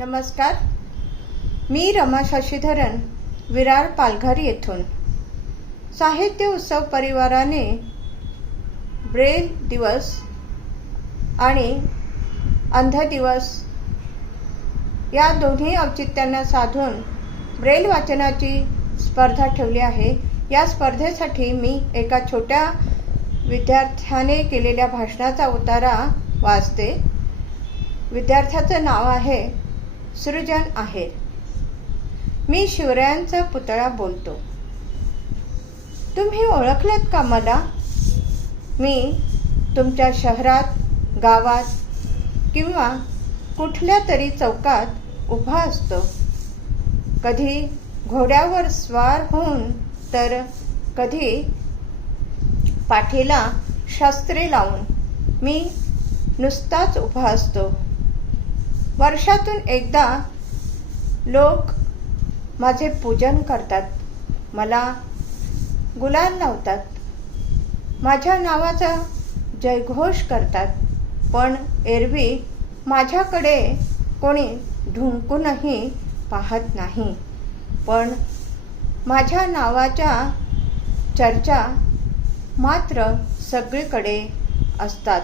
नमस्कार. मी रमा शशीधरन विरार पालघर येथून. साहित्य उत्सव परिवाराने ब्रेल दिवस आणि अंध दिवस या दोन्ही औचित्यांना साधून ब्रेल वाचनाची स्पर्धा ठेवली आहे. या स्पर्धेसाठी मी एका छोट्या विद्यार्थ्याने केलेल्या भाषणाचा उतारा वाचते. विद्यार्थ्याचं नाव आहे सृजन आहेत. मी शिवरायांचा पुतळा बोलतो. तुम्ही ओळखलत का मला? मी तुमच्या शहरात गावात किंवा कुठल्या तरी चौकात उभा असतो. कधी घोड्यावर स्वार होऊन तर कधी पाठीला शस्त्रे लावून मी नुसताच उभा असतो. वर्षातून एकदा लोक माझे पूजन करतात. मला गुलाल लावतात. माझ्या नावाचा जयघोष करतात. पण एरवी माझ्याकडे कोणी ढुंकूनही पाहत नाही. पण माझ्या नावाच्या चर्चा मात्र सगळीकडे असतात.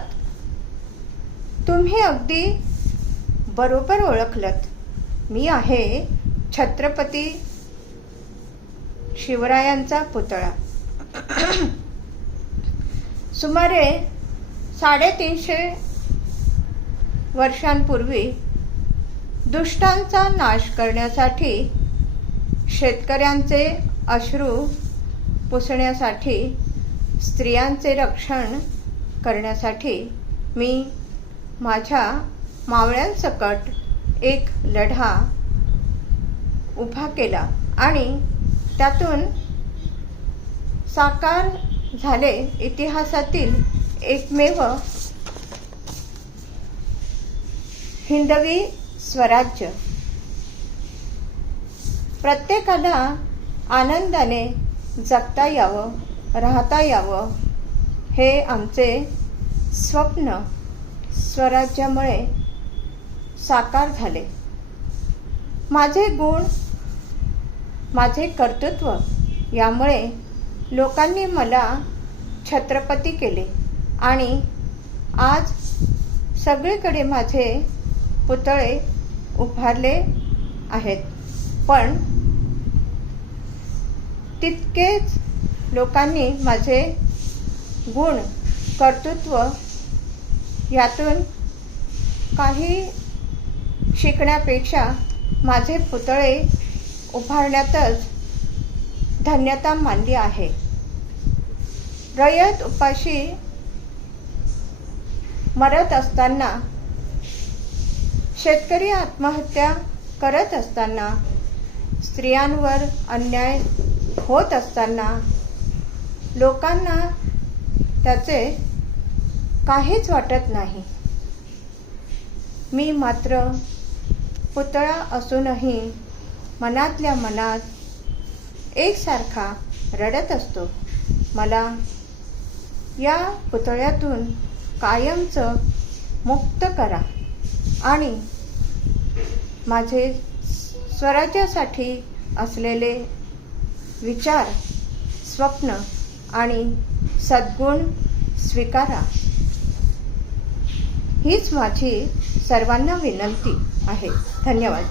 तुम्ही अगदी बरोबर ओळखलत. मी आहे छत्रपती शिवरायांचा पुतळा. सुमारे साडेतीनशे वर्षांपूर्वी दुष्टांचा नाश करण्यासाठी शेतकऱ्यांचे अश्रू पुसण्यासाठी स्त्रियांचे रक्षण करण्यासाठी मी माझ्या मावळ्यांसकट एक लढा उभा केला आणि त्यातून साकार झाले इतिहासातील एकमेव हिंदवी स्वराज्य. प्रत्येकाला आनंदाने जगता यावं राहता यावं हे आमचे स्वप्न स्वराज्यामुळे साकार झाले. माझे गुण माझे कर्तृत्व यामुळे लोकांनी मला छत्रपती केले आणि आज सगळीकडे माझे पुतळे उभारले आहेत. पण तितकेच लोकांनी माझे गुण कर्तृत्व यातून काही शिकण्यापेक्षा माझे पुतळे उभारण्यातच धन्यता मानली आहे. रयत उपाशी मरत असताना शेतकरी आत्महत्या करत असताना स्त्रियांवर अन्याय होत असताना लोकांना त्याचे काहीच वाटत नाही. मी मात्र पुतळा असूनही मनातल्या मनात एकसारखा रडत असतो. मला या पुतळ्यातून कायमचं मुक्त करा आणि माझे स्वराज्यासाठी असलेले विचार स्वप्न आणि सद्गुण स्वीकारा. हीच माझी सर्वांना विनंती आहे. धन्यवाद.